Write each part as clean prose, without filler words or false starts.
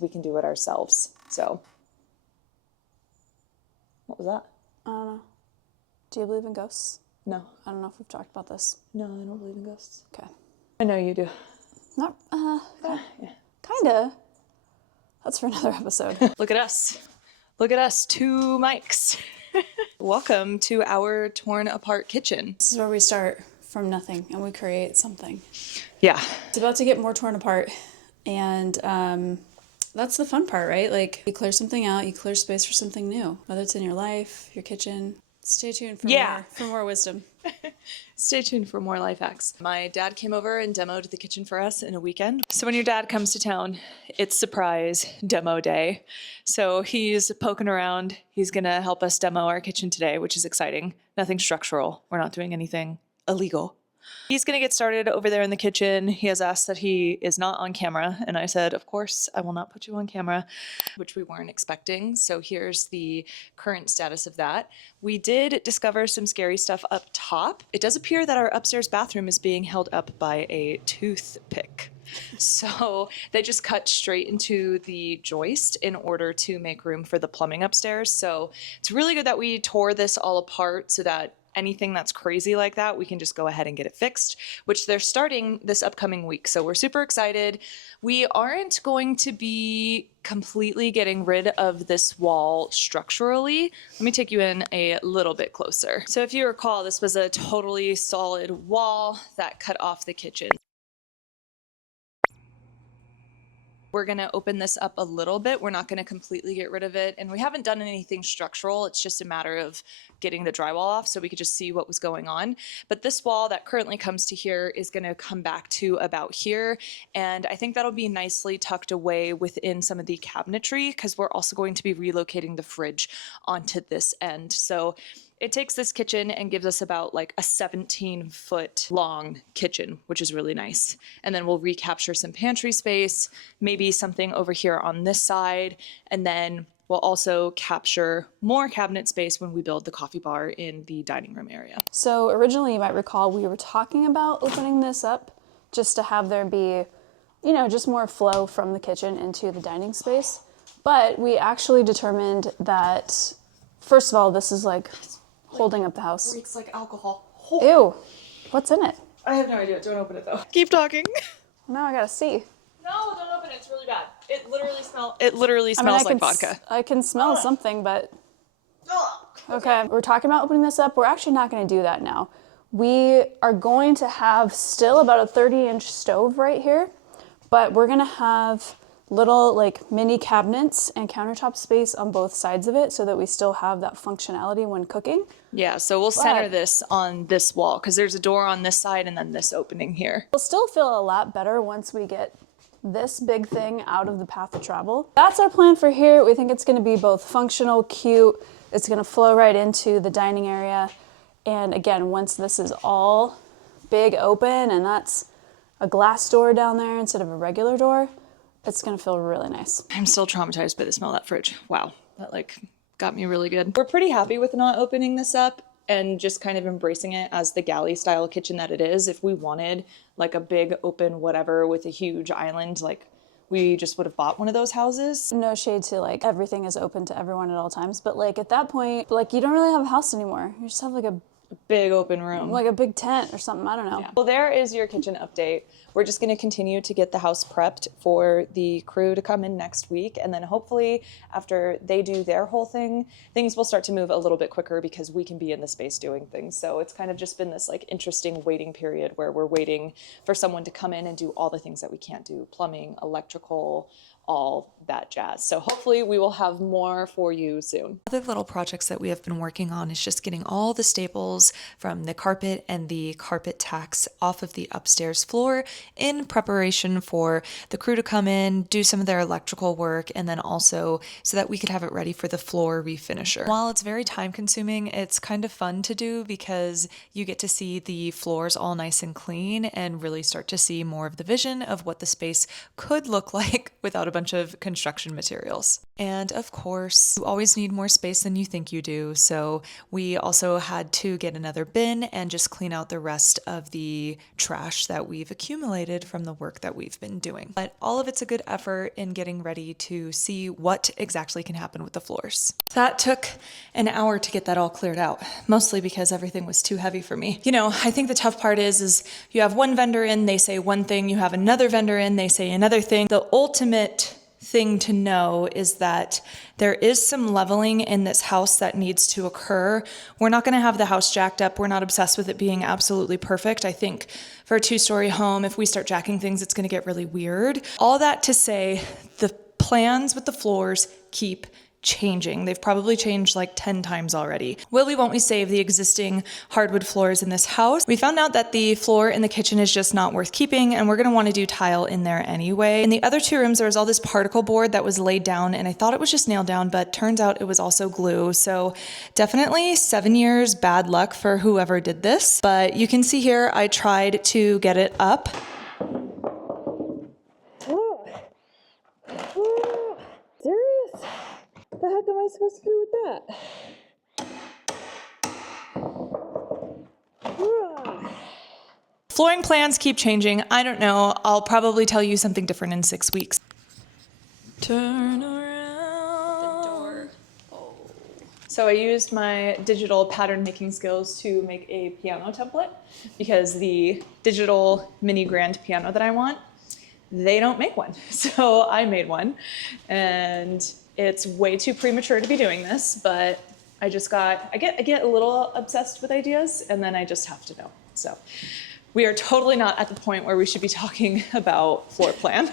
we can do it ourselves. So, what was that? I don't know. Do you believe in ghosts? No. I don't know if we've talked about this. No, I don't believe in ghosts. Okay. I know you do. Not, Yeah. kinda. That's for another episode. Look at us. Look at us, 2 mics. Welcome to our torn apart kitchen. This is where we start from nothing and we create something. Yeah. It's about to get more torn apart, and that's the fun part, right? Like, you clear something out, you clear space for something new, whether it's in your life, your kitchen. Stay tuned for more wisdom. Stay tuned for more life hacks. My dad came over and demoed the kitchen for us in a weekend. So when your dad comes to town, it's surprise demo day. So he's poking around. He's going to help us demo our kitchen today, which is exciting. Nothing structural. We're not doing anything illegal. He's going to get started over there in the kitchen. He has asked that he is not on camera. And I said, of course, I will not put you on camera, which we weren't expecting. So here's the current status of that. We did discover some scary stuff up top. It does appear that our upstairs bathroom is being held up by a toothpick. So they just cut straight into the joist in order to make room for the plumbing upstairs. So it's really good that we tore this all apart so that anything that's crazy like that, we can just go ahead and get it fixed, which they're starting this upcoming week. So we're super excited. We aren't going to be completely getting rid of this wall structurally. Let me take you in a little bit closer. So if you recall, this was a totally solid wall that cut off the kitchen. We're going to open this up a little bit. We're not going to completely get rid of it. And we haven't done anything structural. It's just a matter of getting the drywall off so we could just see what was going on. But this wall that currently comes to here is going to come back to about here. And I think that'll be nicely tucked away within some of the cabinetry because we're also going to be relocating the fridge onto this end. So it takes this kitchen and gives us about like a 17-foot long kitchen, which is really nice. And then we'll recapture some pantry space, maybe something over here on this side, and then we'll also capture more cabinet space when we build the coffee bar in the dining room area. So originally, you might recall, we were talking about opening this up just to have there be, you know, just more flow from the kitchen into the dining space. But we actually determined that, first of all, this is like holding up the house. Reeks like alcohol. Ew, what's in it? I have no idea. Don't open it though. Keep talking. Now I gotta see. No, don't open it. It's really bad. It literally smells like vodka. I can smell something, but okay. We're talking about opening this up. We're actually not going to do that now. We are going to have still about a 30-inch stove right here, but we're going to have little like mini cabinets and countertop space on both sides of it so that we still have that functionality when cooking. Yeah, so we'll center this on this wall because there's a door on this side and then this opening here. It'll still feel a lot better once we get this big thing out of the path of travel. That's our plan for here. We think it's going to be both functional, cute. It's going to flow right into the dining area. And again, once this is all big open and that's a glass door down there instead of a regular door, it's going to feel really nice. I'm still traumatized by the smell of that fridge. Wow, that like got me really good. We're pretty happy with not opening this up and just kind of embracing it as the galley style kitchen that it is. If we wanted like a big open whatever with a huge island, like we just would have bought one of those houses. No shade to like everything is open to everyone at all times, but like at that point, like you don't really have a house anymore. You just have like a big open room. Like a big tent or something, I don't know. Yeah. Well, there is your kitchen update. We're just going to continue to get the house prepped for the crew to come in next week. And then hopefully after they do their whole thing, things will start to move a little bit quicker because we can be in the space doing things. So it's kind of just been this like interesting waiting period where we're waiting for someone to come in and do all the things that we can't do, plumbing, electrical, all that jazz. So hopefully we will have more for you soon. Other little projects that we have been working on is just getting all the staples from the carpet and the carpet tacks off of the upstairs floor in preparation for the crew to come in, do some of their electrical work, and then also so that we could have it ready for the floor refinisher. While it's very time consuming, it's kind of fun to do because you get to see the floors all nice and clean and really start to see more of the vision of what the space could look like without a bunch bunch of construction materials. And of course, you always need more space than you think you do. So we also had to get another bin and just clean out the rest of the trash that we've accumulated from the work that we've been doing. But all of it's a good effort in getting ready to see what exactly can happen with the floors. That took an hour to get that all cleared out, mostly because everything was too heavy for me. You know, I think the tough part is you have one vendor in, they say one thing, you have another vendor in, they say another thing. The ultimate thing to know is that there is some leveling in this house that needs to occur. We're not going to have the house jacked up. We're not obsessed with it being absolutely perfect. I think for a 2-story home, if we start jacking things, it's going to get really weird. All that to say, the plans with the floors keep changing. They've probably changed like 10 times already. Will we, won't we save the existing hardwood floors in this house? We found out that the floor in the kitchen is just not worth keeping, and we're going to want to do tile in there anyway. In the other 2 rooms, there was all this particle board that was laid down, and I thought it was just nailed down, but turns out it was also glue. So definitely 7 years bad luck for whoever did this. But you can see here, I tried to get it up. Serious? What the heck am I supposed to do with that? Flooring plans keep changing. I don't know. I'll probably tell you something different in 6 weeks. Turn around. The door. Oh. So I used my digital pattern making skills to make a piano template because the digital mini grand piano that I want, they don't make one. So I made one, and it's way too premature to be doing this, but I get a little obsessed with ideas, and then I just have to know. So we are totally not at the point where we should be talking about floor plan,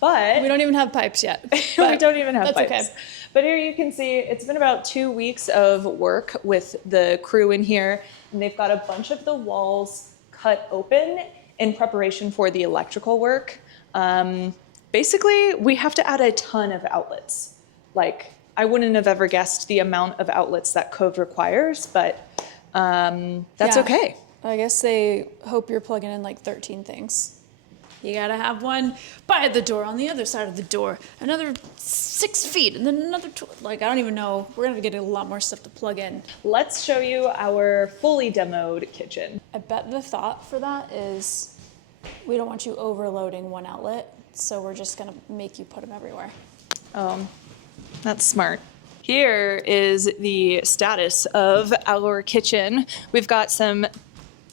but We don't even have pipes yet. we don't even have that's pipes. okay. But here you can see it's been about 2 weeks of work with the crew in here, and they've got a bunch of the walls cut open in preparation for the electrical work. Basically, we have to add a ton of outlets. Like, I wouldn't have ever guessed the amount of outlets that code requires, but that's Yeah. okay. I guess they hope you're plugging in like 13 things. You gotta have one by the door, on the other side of the door, another 6 feet, and then another, I don't even know. We're gonna get a lot more stuff to plug in. Let's show you our fully demoed kitchen. I bet the thought for that is we don't want you overloading one outlet, so we're just gonna make you put them everywhere. That's smart. Here is the status of our kitchen. We've got some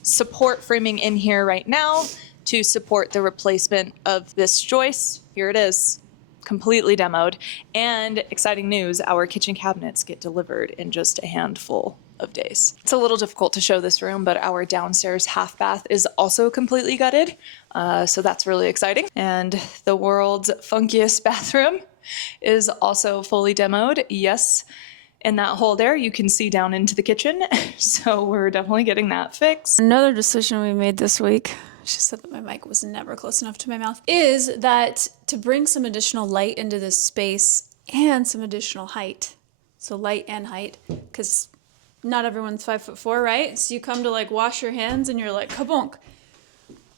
support framing in here right now to support the replacement of this joist. Here it is, completely demoed. And exciting news, our kitchen cabinets get delivered in just a handful of days. It's a little difficult to show this room, but our downstairs half bath is also completely gutted. So that's really exciting. And the world's funkiest bathroom is also fully demoed. Yes, in that hole there, you can see down into the kitchen. So we're definitely getting that fixed. Another decision we made this week, she said that my mic was never close enough to my mouth, is that to bring some additional light into this space and some additional height. So light and height, because not everyone's 5'4", right? So you come to like wash your hands and you're like, kabonk.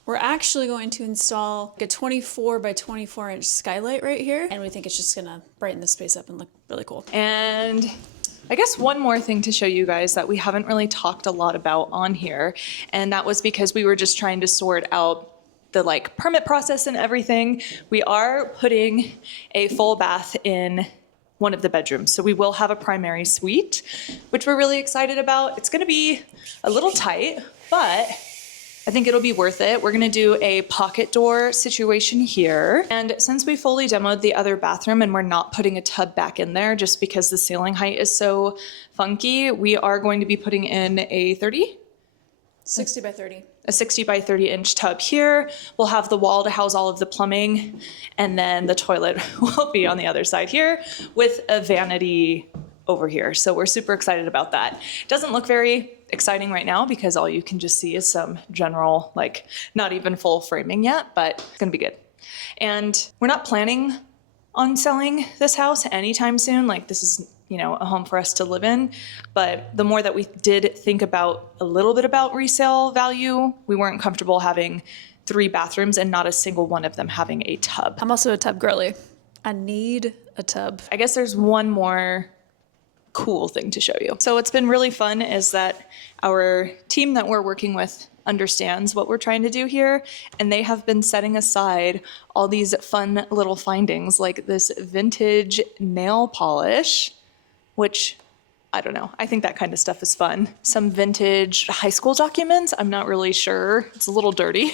We're actually going to install a 24 by 24 inch skylight right here. And we think it's just gonna brighten the space up and look really cool. And I guess one more thing to show you guys that we haven't really talked a lot about on here, and that was because we were just trying to sort out the like permit process and everything. We are putting a full bath in one of the bedrooms. So we will have a primary suite, which we're really excited about. It's gonna be a little tight, but I think it'll be worth it. We're gonna do a pocket door situation here. And since we fully demoed the other bathroom and we're not putting a tub back in there just because the ceiling height is so funky, we are going to be putting in a 60 by 30. A 60 by 30 inch tub here. We'll have the wall to house all of the plumbing, and then the toilet will be on the other side here with a vanity over here. So we're super excited about that. It doesn't look very exciting right now because all you can just see is some general, like not even full framing yet, but it's gonna be good. And we're not planning on selling this house anytime soon. Like this is, you know, a home for us to live in. But the more that we did think about a little bit about resale value, we weren't comfortable having 3 bathrooms and not a single one of them having a tub. I'm also a tub girly. I need a tub. I guess there's one more cool thing to show you. So what's been really fun is that our team that we're working with understands what we're trying to do here, and they have been setting aside all these fun little findings like this vintage nail polish, which I don't know. I think that kind of stuff is fun. Some vintage high school documents. I'm not really sure. It's a little dirty.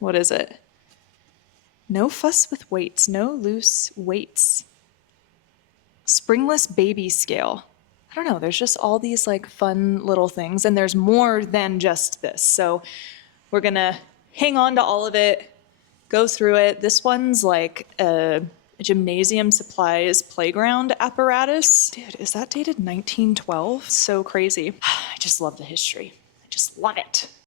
What is it? No fuss with weights. No loose weights. Springless baby scale. I don't know. There's just all these like fun little things, and there's more than just this. So we're gonna hang on to all of it, go through it. This one's like a gymnasium supplies playground apparatus. Dude, is that dated 1912? So crazy. I just love the history. I just love it.